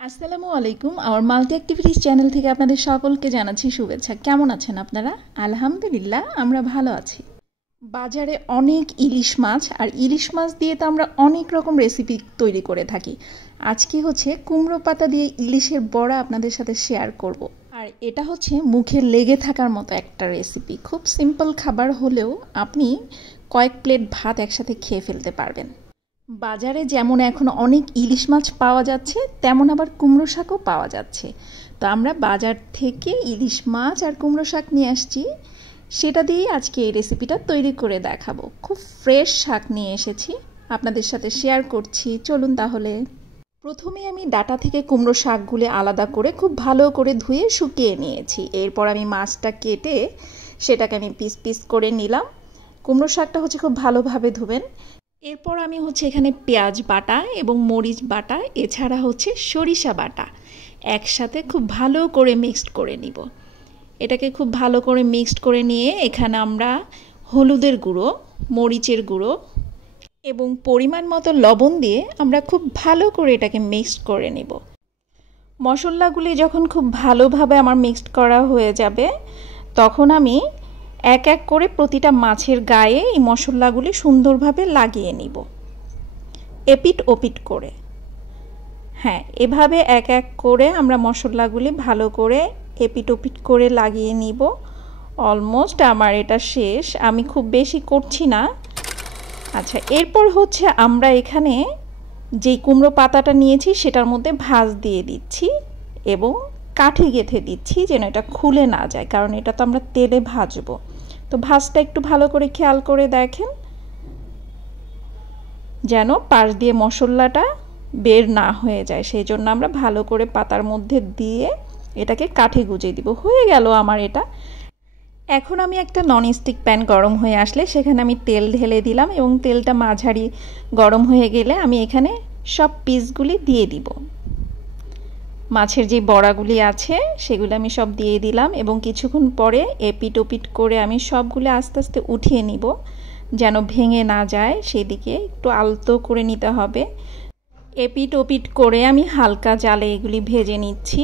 আসসালামু আলাইকুম। আমার মাল্টি অ্যাক্টিভিটিস চ্যানেল থেকে আপনাদের সকলকে জানাচ্ছি শুভেচ্ছা। কেমন আছেন আপনারা? আলহামদুলিল্লাহ আমরা ভালো আছি। বাজারে অনেক ইলিশ মাছ, আর ইলিশ মাছ দিয়ে তো আমরা অনেক রকম রেসিপি তৈরি করে থাকি। আজকে হচ্ছে কুমড়ো পাতা দিয়ে ইলিশের বড়া আপনাদের সাথে শেয়ার করব। আর এটা হচ্ছে মুখে লেগে থাকার মতো একটা রেসিপি। খুব সিম্পল খাবার হলেও আপনি কয়েক প্লেট ভাত একসাথে খেয়ে ফেলতে পারবেন। বাজারে যেমন এখন অনেক ইলিশ মাছ পাওয়া যাচ্ছে, তেমন আবার কুমড়ো শাকও পাওয়া যাচ্ছে। তো আমরা বাজার থেকে ইলিশ মাছ আর কুমড়ো শাক নিয়ে আসছি, সেটা দিয়েই আজকে এই রেসিপিটা তৈরি করে দেখাবো। খুব ফ্রেশ শাক নিয়ে এসেছি, আপনাদের সাথে শেয়ার করছি। চলুন তাহলে। প্রথমে আমি ডাটা থেকে কুমড়ো শাকগুলো আলাদা করে খুব ভালো করে ধুয়ে শুকিয়ে নিয়েছি। এরপর আমি মাছটা কেটে সেটাকে আমি পিস পিস করে নিলাম। কুমড়ো শাকটা হচ্ছে খুব ভালোভাবে ধুবেন। এরপর আমি এখানে পেঁয়াজ বাটা এবং মরিচ বাটা, এছাড়া সরিষা বাটা একসাথে খুব ভালো করে মিক্সড করে নিব। এটাকে খুব ভালো করে মিক্সড করে নিয়ে এখানে আমরা হলুদের গুঁড়ো, মরিচের গুঁড়ো এবং পরিমাণ মতো লবণ দিয়ে আমরা খুব ভালো করে এটাকে মিক্সড করে নিব। মশলাগুলি যখন খুব ভালোভাবে আমার মিক্সড করা হয়ে যাবে, তখন আমি এক এক করে প্রতিটা মাছের গায়ে এই মশলাগুলি সুন্দরভাবে লাগিয়ে নিব, এপিট ওপিট করে। হ্যাঁ, এভাবে এক এক করে আমরা মশলাগুলি ভালো করে এপিট ওপিট করে লাগিয়ে নিব। অলমোস্ট আমার এটা শেষ, আমি খুব বেশি করছি না। আচ্ছা, এরপর আমরা এখানে যেই কুমড়ো পাতাটা নিয়েছি সেটার মধ্যে ভাঁজ দিয়ে দিচ্ছি এবং কাঠি গেঁথে দিচ্ছি যেন এটা খুলে না যায়, কারণ এটা তো আমরা তেলে ভাজবো। তো ভাঁজটা একটু ভালো করে খেয়াল করে দেখেন যেন পাশ দিয়ে মশলাটা বের না হয়ে যায়, সেই জন্য আমরা ভালো করে পাতার মধ্যে দিয়ে এটাকে কাঠি গুঁজে দিব। হয়ে গেল আমার এটা। এখন আমি একটা ননস্টিক প্যান গরম হয়ে আসলে সেখানে আমি তেল ঢেলে দিলাম এবং তেলটা মাঝারি গরম হয়ে গেলে আমি এখানে সব পিসগুলি দিয়ে দিব। মাছের যে বড়াগুলি আছে সেগুলো আমি সব দিয়ে দিলাম এবং কিছুক্ষণ পরে এপিট ওপিট করে আমি সবগুলো আস্তে আস্তে উঠিয়ে নিব যেন ভেঙে না যায়, সেদিকে একটু আলতো করে নিতে হবে। এপিট ওপিট করে আমি হালকা জালে এগুলি ভেজে নিচ্ছি।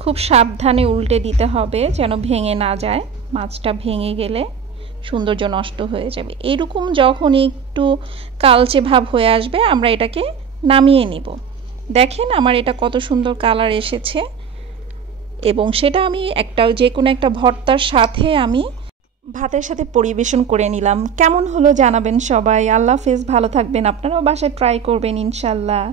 খুব সাবধানে উল্টে দিতে হবে যেন ভেঙে না যায়, মাছটা ভেঙে গেলে সৌন্দর্য নষ্ট হয়ে যাবে। এরকম যখন একটু কালচে ভাব হয়ে আসবে আমরা এটাকে নামিয়ে নিব। দেখেন আমার এটা কত সুন্দর কালার এসেছে এবং সেটা আমি যে কোনো একটা ভর্তার সাথে আমি ভাতের সাথে পরিবেশন করে নিলাম। কেমন হলো জানাবেন সবাই। আল্লাহ হাফেজ, ভালো থাকবেন। আপনারাও বাসায় ট্রাই করবেন ইনশাল্লাহ।